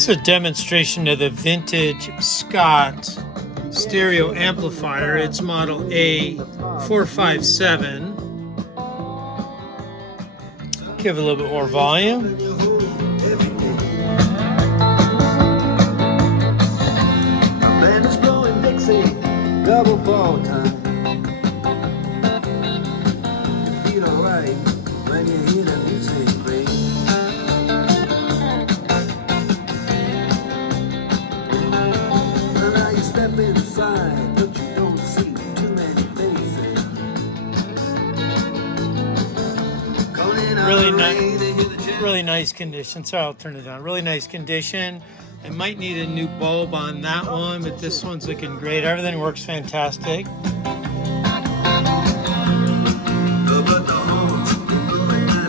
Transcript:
It's a demonstration of the vintage Scott stereo amplifier. It's model A457. Give it a little bit more volume. Double ball time. You feel alright when you hear the music play. Well, now you step inside, but you don't see too many faces. Really nice condition. Sorry, I'll turn it down. Really nice condition. I might need a new bulb on that one, but this one's looking great. Everything works fantastic.